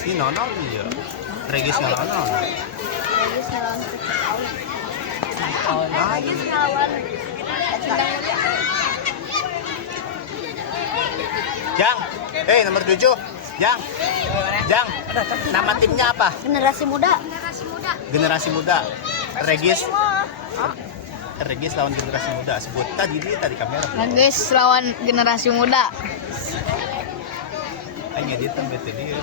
Ini nono dia. Regis nono. Regis ngelawan Regis ngelawan Jang, nomor 7. Jang. Jang. Nama timnya apa? Generasi muda. Generasi muda. Regis. Regis lawan generasi muda. Sebut tadi kamera. Regis lawan generasi muda. Hanya dia tambah dia.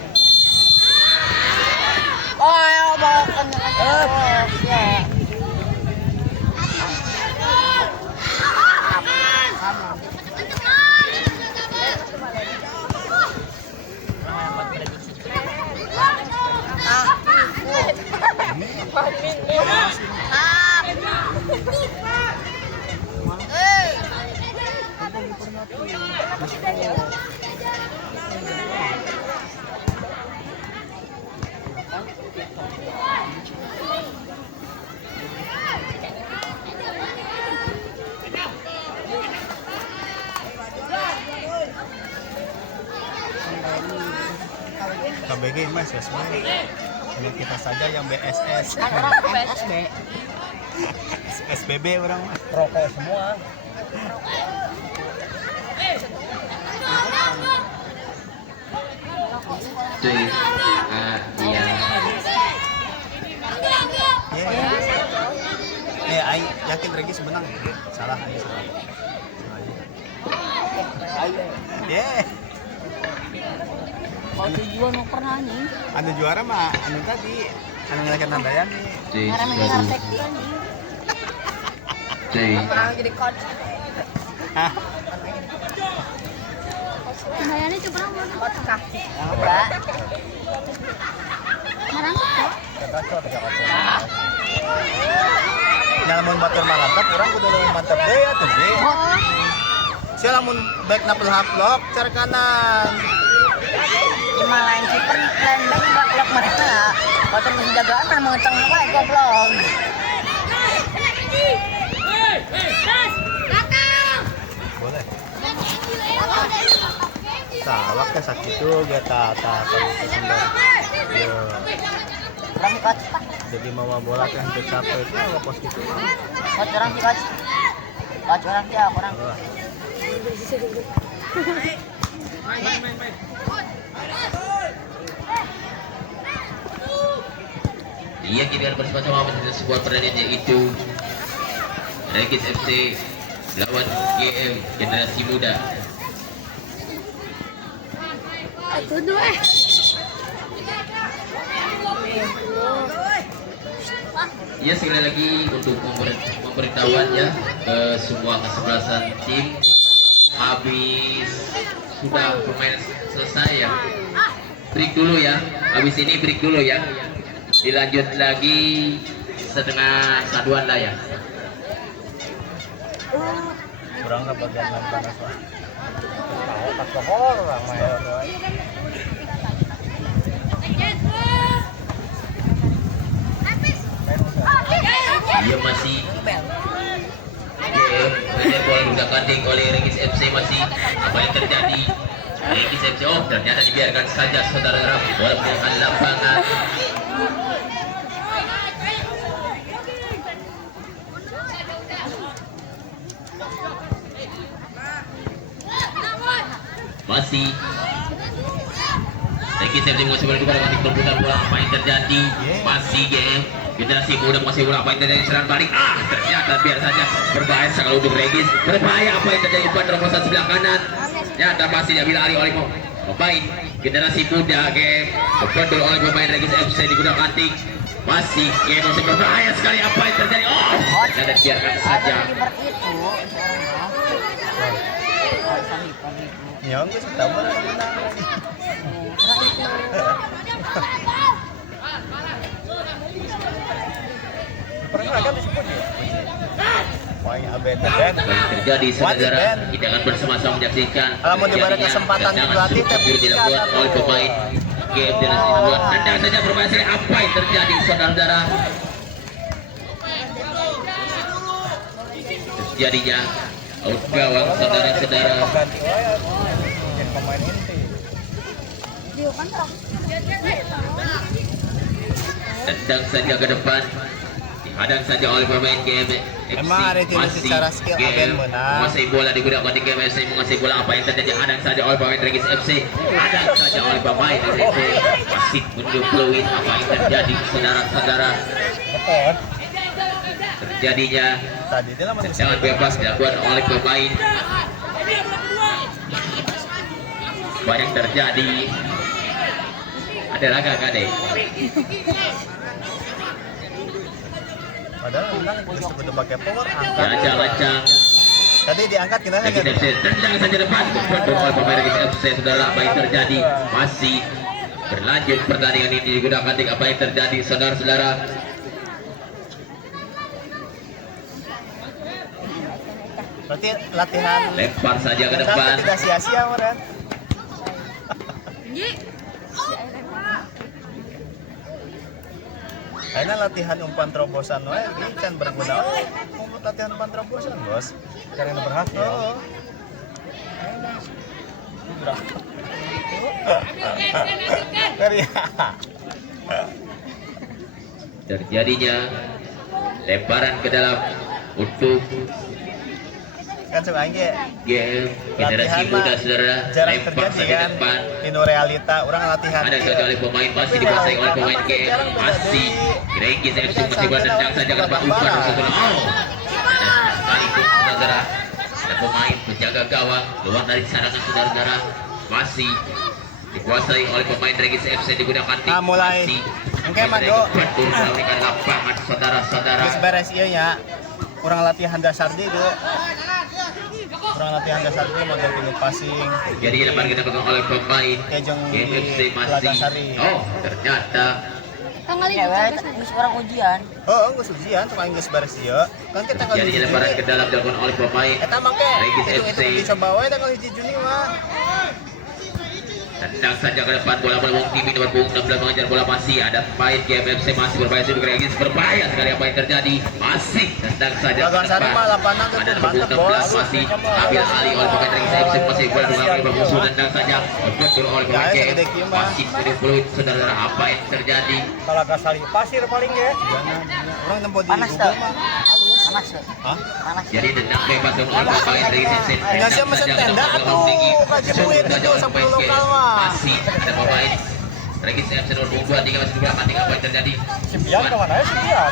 Oh, bawa generasi. Ya. KBG mas ya semua. Hanya kita saja yang BSS. BSB. SBB orang mas. Rokok semua. Cuy, iya. Ay yakin Regis menang. Salah aja salah. Kalau tujuan mau pernah nih. Anu juara mah anu tadi anu ngelakuin Nandayan nih. Cuy, Karena mendengar sekti nih. cuy. Orang jadi coach. Hah? Kayaknya coba mau coach kaki. Enggak. Sekarang kok. Nyalamun batur mantap, orang kudu leuwih mantap deui atuh sih. Oh. Sia lamun back na pelak cara kanan. Lima lain kiper lain back blok mereka. Batur mesti jagaan kan mengeceng wae goblok. Boleh. Sawak teh sakitu ge ta Yo. Orang coach. Jadi mau bola teh henteu capek teh pos kitu. Coach orang coach. Coach orang dia orang. Dia kini bersama-sama menjadi sebuah pertandingan yaitu Regis FC lawan GM Generasi Muda. Tuduh Ya sekali lagi untuk pemberitahuannya ke semua kesebelasan tim habis sudah permainan selesai ya. Break dulu ya. Habis ini break dulu ya. Dilanjut lagi setengah saduan lah ya. Kurang bagian panas lah. Tahu pas pohon orang main. Dia masih bola sudah kanding oleh Regis FC masih apa yang terjadi? Regis FC ternyata dibiarkan saja saudara-saudara bola meninggalkan lapangan. Masih Regis FC masih berduka dengan perebutan bola apa yang terjadi? Masih GM Generasi Muda masih bola apa yang terjadi serangan balik ternyata biar saja berbahaya sekali untuk Regis. Berbahaya apa yang terjadi pada terobosan sebelah kanan. Ternyata masih diambil alih oleh pemain Generasi Muda game dipendul oleh pemain Regis FC digunakan anting. Masih game masih berbahaya sekali apa yang terjadi. Dan biarkan saja. Ya enggak sih tambah. Pernah ada disebut ya? Pokoknya abeten Ben. Terjadi saudara kita akan bersama-sama menyaksikan. Kalau mau diberi kesempatan dilatih dilakukan oleh pemain game Generasi Muda. Anda saja bermain sekali apa yang terjadi saudara-saudara. Terjadinya out gawang saudara-saudara. Tendang saja ke depan. Dihadang saja oleh pemain game FC. Emang ada itu secara skill Aben menang. Menguasai bola digunakan di game FC. Menguasai bola apa yang terjadi. Hadang saja oleh pemain Regis FC. Hadang saja oleh pemain Regis FC. Masih menunjuk fluid apa yang terjadi saudara-saudara. Terjadinya Tadi dia lama tendangan bebas dilakukan oleh pemain. Apa yang terjadi? Ada laga kade. Padahal menang udah pakai power angkat. Lancang-lancang. Tadi diangkat kita Regis FC tendang saja depan. Kontrol oleh pemain Regis FC. Saudara, apa yang terjadi? Masih berlanjut pertandingan ini digunakan apa yang terjadi saudara-saudara. Berarti latihan Lempar saja ke tapi depan. tidak sia-sia Moran. Karena latihan umpan terobosan wae ini kan berguna. Mau latihan umpan terobosan, Bos. Karena berhasil. Oh. Terjadinya lemparan ke dalam untuk Kan suka aja game generasi latihan muda mah saudara. jarang Lempar terjadi saja ke kan. depan. Dino realita orang latihan. Ada saja oleh pemain masih dikuasai oleh pemain game. Masih Regis FC masih bertendang saja ke depan umpan saudara. Oh. Dan sekaligus saudara. Ada pemain penjaga gawang keluar dari serangan saudara-saudara. Masih dikuasai oleh pemain Regis FC digunakan tim. Mulai. Oke, Mado. Memberikan lapangan saudara-saudara. Geus beres ieu nya. Kurang latihan dasar deui, Do. Kurang latihan dasar deui mau ganti passing. Jadi lepas kita pegang oleh pemain Kejeng game di FC masih. Lagasari. Oh, ternyata Ya, geus orang ujian. Oh, geus ujian cuma geus beres ieu. Kan kita tanggal jadi 7 lemparan Juni. ke dalam dilakukan oleh pemain Eta mangke Regis itu FC. dicoba wae tanggal 1 Juni mah. Tendang saja ke depan bola melambung tinggi nomor punggung 16 mengejar bola masih ada pemain GMFC masih berbahaya untuk Regis berbahaya sekali apa yang terjadi masih tendang saja ke Lagasari depan mah lapangan tuh ada nomor mantep, punggung 16 Bos. masih ambil alih oleh pemain Regis FC masih bola mengambil bermusuh tendang saja betul oleh pemain Ya, GM segede kieu mah. masih peluit saudara apa yang terjadi Lagasari pasir paling ya. Orang nempo di Panas Google tuh. mah. Panas tuh. Hah? Panas. jadi tendang bebas oleh pemain Regis FC Indonesia mesen tenda atuh, kaji buit itu sampai lokal mah. masih ada pemain Regis FC nomor punggung 23 masih digunakan tinggal apa yang terjadi Sembilan kemana ya sembilan?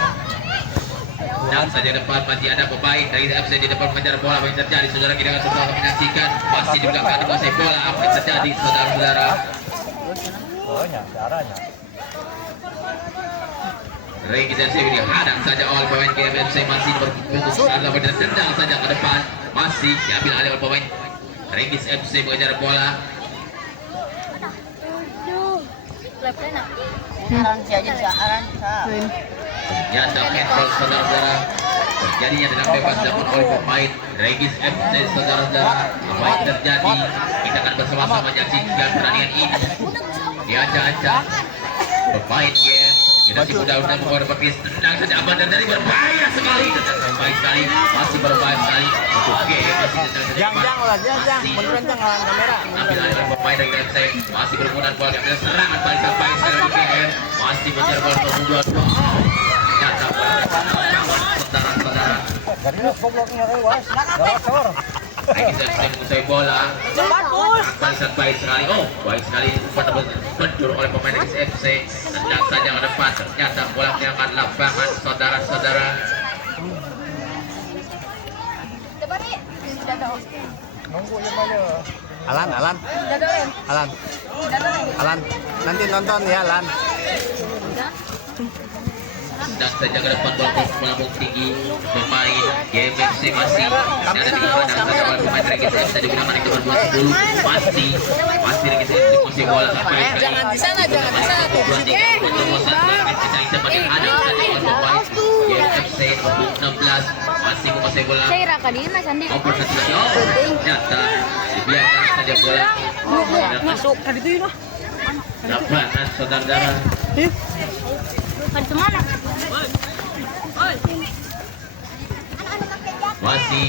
dan saja depan masih ada pemain dari FC di depan mengejar bola apa yang terjadi saudara kita akan semua menyaksikan masih di belakang menguasai bola apa yang terjadi saudara-saudara Oh nya, caranya. Regis FC dihadang saja oleh pemain GMFC masih berfokus adalah tendang saja ke depan masih diambil alih oleh pemain Regis FC mengejar bola Aran si aja bisa aran bisa. ternyata handball saudara-saudara terjadinya dengan bebas dilakukan oleh pemain Regis FC saudara-saudara apa yang terjadi kita akan bersama-sama menyaksikan pertandingan ini diacak-acak pemain game generasi muda untuk membawa pakis tendang saja aman dan dari berbahaya sekali tendang berbahaya sekali masih berbahaya sekali untuk game masih tendang saja Jang lah, jang. Beneran jang ngalahin kamera. ambil alih oleh pemain dari FC masih berpuluhan bola dan serangan paling sampai sekali lagi GM masih mengejar bola nomor 22 ternyata saudara-saudara Jadi gobloknya was. Galakor. Regis FC menguasai bola paling baik sekali baik sekali umpan penjur oleh pemain Regis FC tendang saja ke depan ternyata bola menyangkut lapangan saudara-saudara Nunggu yang mana? Alan. Nanti nonton ya, Alan. tendang saja ke depan bola melambung tinggi pemain GMFC masih ada di belakang saja oleh pemain Regis FC digunakan di nomor 20 masih Regis FC masih bola sampai Jangan di sana tuh. GMFC 16 masih menguasai bola Saya raka dina sandi. ternyata dibiarkan saja bola Masuk tadi itu ya. lapangan saudara-saudara Pada semana. masih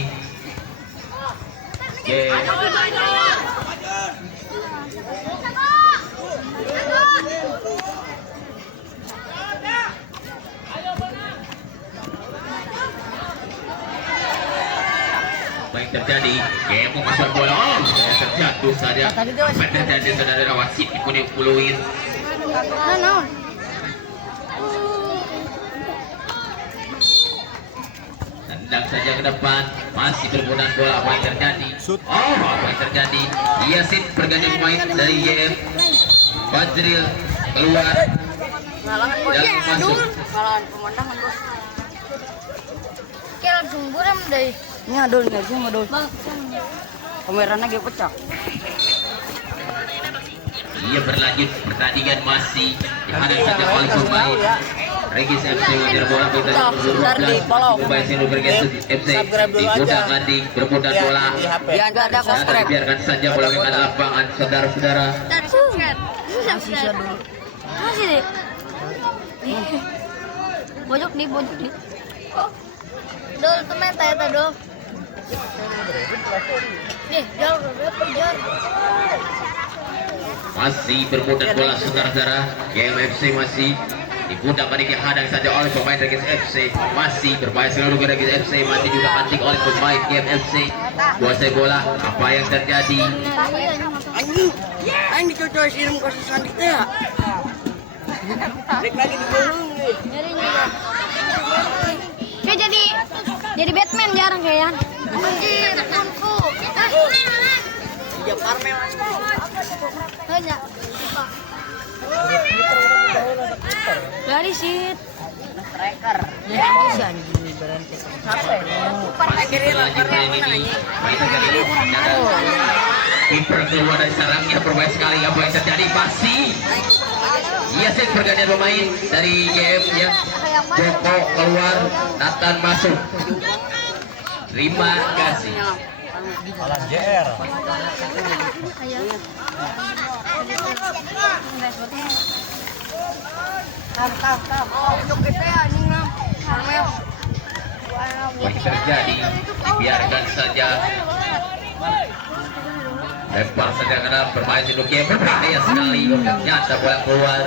terjadi? Game masuk bola. Oh, terjatuh saja. Apa yang terjadi saudara wasit kuning puluhin. Nah. Tendang saja ke depan, masih bergunan bola. Apa yang terjadi? Oh, apa yang terjadi? Yasin pergantian pemain dari YM. Fadril keluar Ngalangan bos. dan masuk. Ngalangan pemandangan bos. Kayak langsung buram deh. Ini adul nggak sih adul? Bang. Kameranya lagi pecah. Ia berlanjut pertandingan masih dihadang saja oleh pemain Regis FC mengejar bola kita Mobile Sinu Bergeser FC digoda Ganding berebutan bola Yang ada dan subscribe. biarkan saja bola ke lapangan saudara-saudara. Masih deh. Pojok nih. Oh. Dol, temen tanya dol. Nih, jauh. Masih berebutan bola saudara-saudara. GMFC masih digunakan dihadang saja oleh pemain Regis FC, masih berbahaya selalu ke Regis FC, masih juga antik oleh pemain GMFC. Kuasai bola, apa yang terjadi? Anjing dicocok siram kasih sandi teh. Balik lagi di belum nih. Kayak jadi Batman jarang kayak. Anjir, kunku. Dia parmel. Hanya. Dari sit. Striker. Ya bisa anjing berhenti. Kiper keluar dari sarangnya, berbahaya sekali. Apa yang terjadi? Masih Yasin pergantian pemain dari GM ya. Joko keluar, Nathan masuk. Terima kasih. Malah JR. Kam. Oh, untuk gede anjing lah. Parmel. Apa yang terjadi? Biarkan saja. Lempar saja karena bermain untuk game berbahaya sekali. Nyata bola keluar.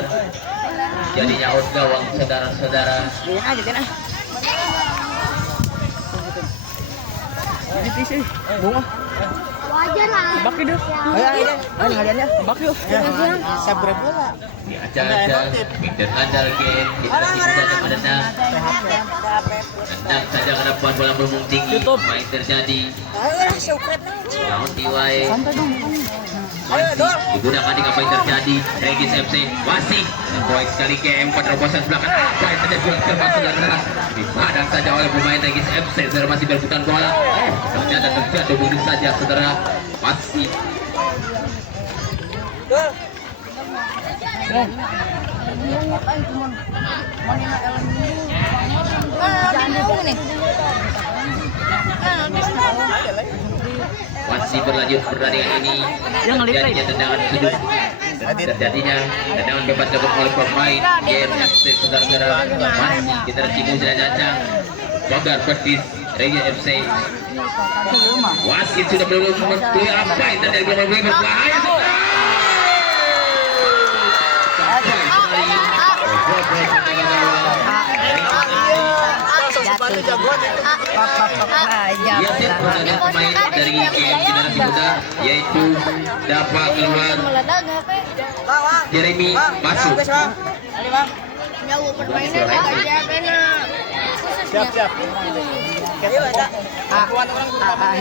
Jadinya out gawang saudara-saudara. Jangan aja kan. Ini sih. Bunga. Wajar lah. Bak itu. Ayo. Ayo ngaliannya. Bak yuk. Sabre bola. Aja Victor andal game kita tidak ada menendang. Tendang saja ke depan bola bermuting tinggi. Apa yang terjadi? Lawan Tiwai. Digunakan di apa yang terjadi? Regis FC masih baik sekali GM penerobosan belakang. Apa yang terjadi? Bola termasuk saudara. Dipadang saja oleh pemain Regis FC. Saudara masih berputar bola. Ternyata terjatuh begitu saja saudara. Masih masih berlanjut pertandingan ini. Terjadinya tendangan sudut. Terjadinya tendangan bebas dapat oleh pemain GMFC saudara-saudara. Masih kita singgung sudah cacang. Bogar Petis Regis FC. Wasit sudah belum mengetahui apa yang terjadi berbahaya saudara. Yasin merupakan pemain dari game generasi muda yaitu dapat keluar Jeremy masuk. Jauh permainan aja pena. Siap.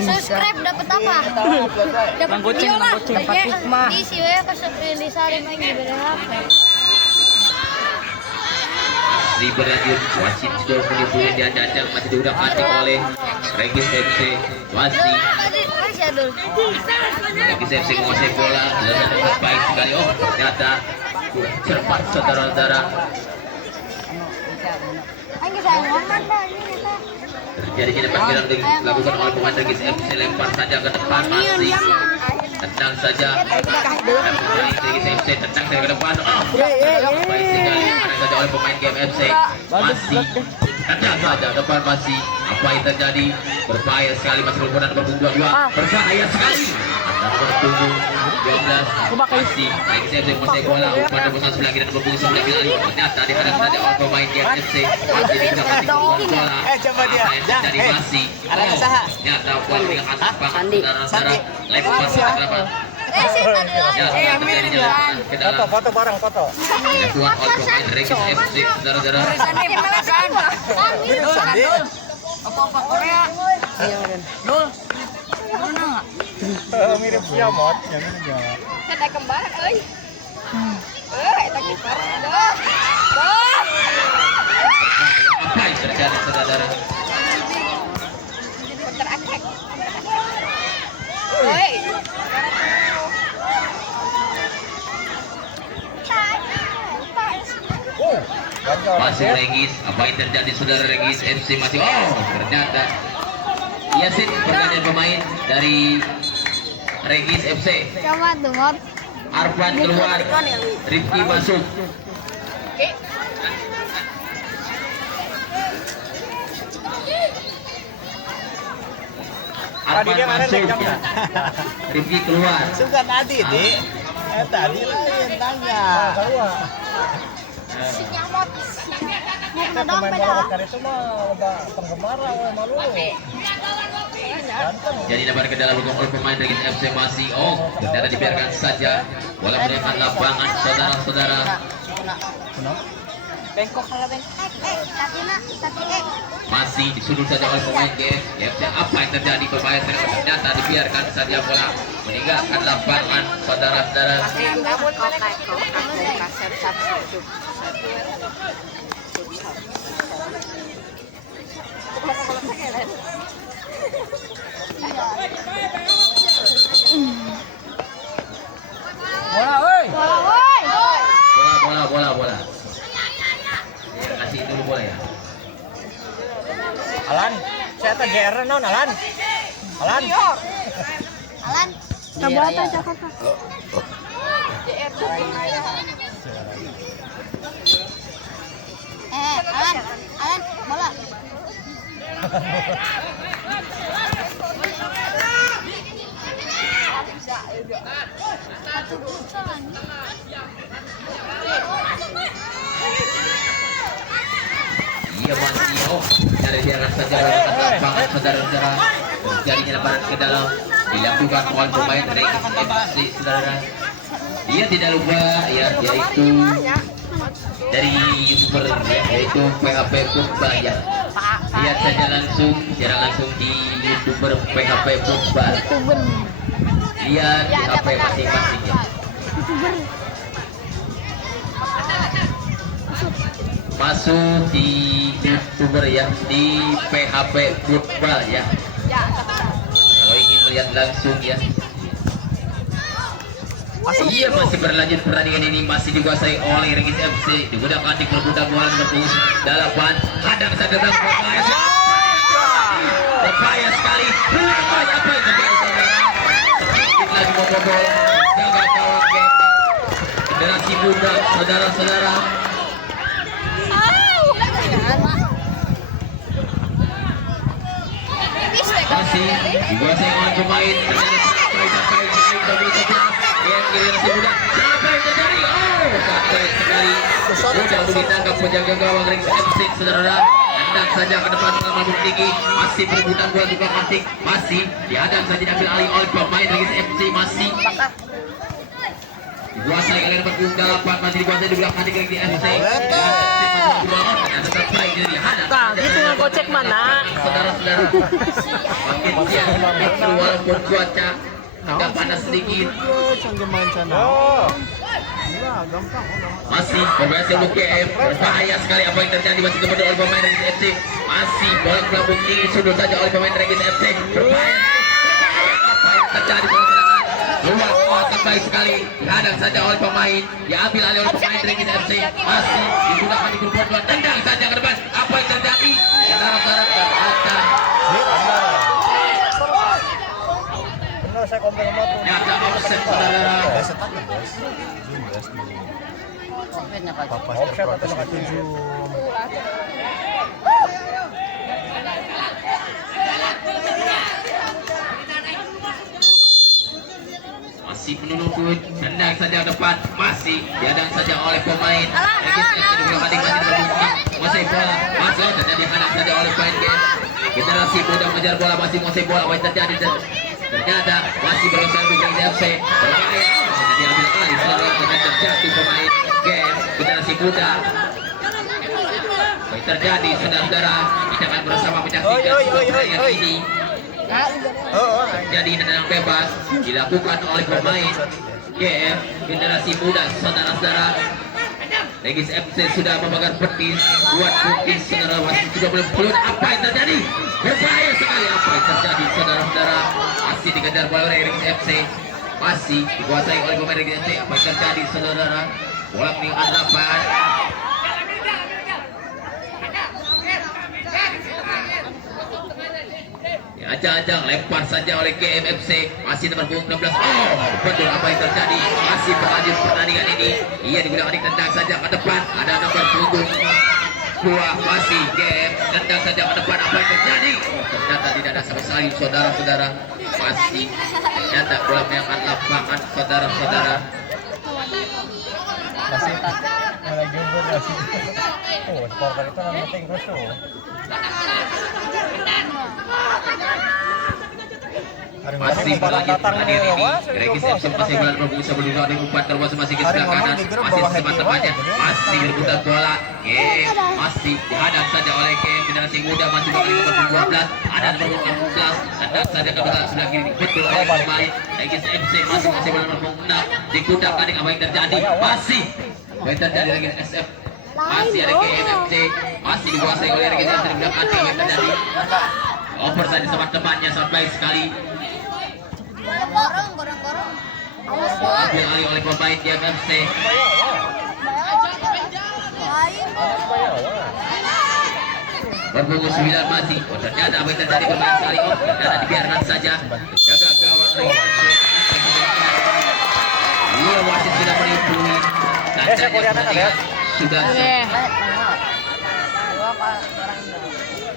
Subscribe dapat apa? Dapat video lah. Isi ya di sari main di HP. Di berlanjut wasit sudah menipu yang diajak masih diudak-atik oleh Regis FC. Masih Regis FC menguasai bola dan baik sekali. Oh ternyata cepat saudara-saudara. Terjadi depan kira dilakukan oleh pemain Regis FC, lempar saja ke depan masih tendang saja Regis FC, tendang saja ke depan. Oh baik sekali ada saja oleh pemain GMFC masih tendang saja depan masih. Apa yang terjadi? Berbahaya sekali masih berputar berbunga dua berbahaya sekali. Anda bertunggu masih Regis FC menguasai bola umpan terobosan sebelah kiri dan berpunggung sebelah kiri ternyata dihadang saja oleh pemain GFC masih digunakan di keluar bola coba dia. apa yang terjadi masih Ada saha? ternyata bola dengan atas banget saudara-saudara lempar ke depan ya terjadinya ke dalam Foto bareng foto. dilakukan oleh pemain Regis FC saudara-saudara Mirip Sandi. Apa-apa Korea. Dul. Mana enggak? Mirip Siamot. Yang ini juga. Ada kembar, euy. Eta kiper. apa yang terjadi saudara-saudara Counter attack. Woi. masih Regis apa yang terjadi saudara Regis FC masih ternyata Yasin pergantian pemain dari Regis FC Coba tuh, Mot. Arfan keluar Rifki masuk Arfan dia mana masuk nih, ya. Rifki keluar Suka tadi, Dik. Tadi lain tanya. Pemain bola kali itu mah udah penggemar lah malu. jadi lebar ke dalam untuk oleh pemain Regis FC masih ternyata dibiarkan saja bola menekan lapangan saudara-saudara Bengkok kalah bengkok. masih disudut saja oleh pemain GFC apa yang terjadi pemain ternyata dibiarkan saja bola meninggalkan lapangan saudara-saudara Bola, woi. bola kasih dulu bola ya Alan, saya tak GR non Alan. Alan. Alan. Coba aja Jakarta. Alan, bola. iya masih dari biarkan saja lapangan saudara-saudara terjadinya lebaran ke dalam dilakukan oleh pemain Regis FC saudara dia tidak lupa ya yaitu dari youtuber yaitu PHP Pogba ya lihat saja langsung secara langsung di youtuber PHP Pogba lihat HP masing-masing ya masuk di youtuber ya di PHP Football ya kalau ingin melihat langsung ya iya masih berlanjut pertandingan ini masih dikuasai oleh Regis FC digunakan di perbudak bola berpus dalapan hadang saja dan berbahaya sekali apa yang terjadi sedikit lagi membobol gagal gawang generasi muda saudara-saudara masih dikuasai oleh pemain sampai sekali sudah ditangkap penjaga gawang Regis FC saudara hendak saja ke depan mengambung tinggi masih perebutan bola juga masih dihadang saja diambil alih oleh pemain Regis FC masih dikuasai oleh nomor 8 masih dikuasai di belakang Regis FC Nah, gitu ngegocek mana? saudara-saudara makin siang itu walaupun cuaca agak panas sedikit masih berhasil untuk GF berbahaya sekali apa yang terjadi masih kemudian oleh pemain Regis FC masih bola melambung tinggi sudut saja oleh pemain Regis FC berbahaya apa yang terjadi luar kuasa baik sekali dihadang saja oleh pemain diambil alih oleh pemain Regis FC masih digunakan di grup 2 tendang saja ke depan apa yang terjadi saudara-saudara akan Saya komplit nyata offset saudara offset atau 7. masih masih menunjuk tendang saja depan, masih diadang saja oleh pemain. Masih bola, masuk dan dihadang saja oleh pemain game. Generasi muda mengejar bola, masih menguasai bola, apa yang terjadi? Ternyata masih berusaha untuk FC berbahaya. Jadi ambil alih serangan dengan terjadi pemain game generasi muda. Apa yang terjadi saudara-saudara? Kita akan bersama menyaksikan pertandingan ini. Jadi tendangan bebas dilakukan oleh pemain GF generasi muda saudara-saudara. Regis FC sudah memegang petis, buat petis saudara, masih sudah belum apa yang terjadi? Berbahaya sekali apa yang terjadi saudara-saudara. Masih dikejar bola oleh Regis FC, masih dikuasai oleh pemain Regis FC. Apa yang terjadi saudara? Bola meninggalkan lapangan. Ajang-ajang lempar saja oleh GMFC, masih nomor 16. Oh, betul apa yang terjadi? Masih berlanjut pertandingan ini. Ia digunakan tendang saja ke depan. Ada nomor punggung 2 masih GM tendang saja ke depan. Apa yang terjadi? Ternyata tidak ada sama sekali saudara-saudara. Masih ternyata bola meninggalkan lapangan saudara-saudara. Masih mulai jumbo masih. Oh, supporter itu yang penting terus tuh. Masih berlanjut pertandingan ini. Regis FC masih bisa berdua di umpan terus masih ke sebelah kanan, masih teman-temannya masih berputar bola. Masih dihadang saja oleh generasi muda, masih bakal nomor 12, ada nomor 16, dan saja ke belakang sebelah kiri betul oleh pemain Regis FC masih nomor 6 dikudak tadi. Apa yang terjadi? Masih apa yang terjadi Regis SF, masih ada GMFC, masih dikuasai oleh Regis FC di belakang. Apa yang terjadi? Over saja sama temannya, sangat baik sekali. Gorong. Awas Ambil alih oleh pemain GMFC. Berbungkus 9 masih. Oh, ternyata apa yang terjadi bermain sekali. Oh, ternyata dibiarkan saja. Jaga gawang Regis FC. Iya, wasit sudah menimbuli. Tandanya pertandingan sudah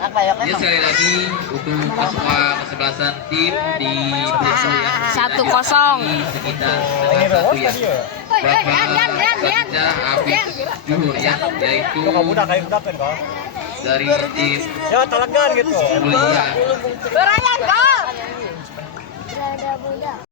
Apa ya? ini sekali lagi untuk kesebelasan tim di Brusu ya 1-0. di sekitar setengah 1 ya. Saja habis juhur ya, yaitu Kok mudah kayak udapan kok. dari tim Ya talagan gitu. Mulia. Berada budak.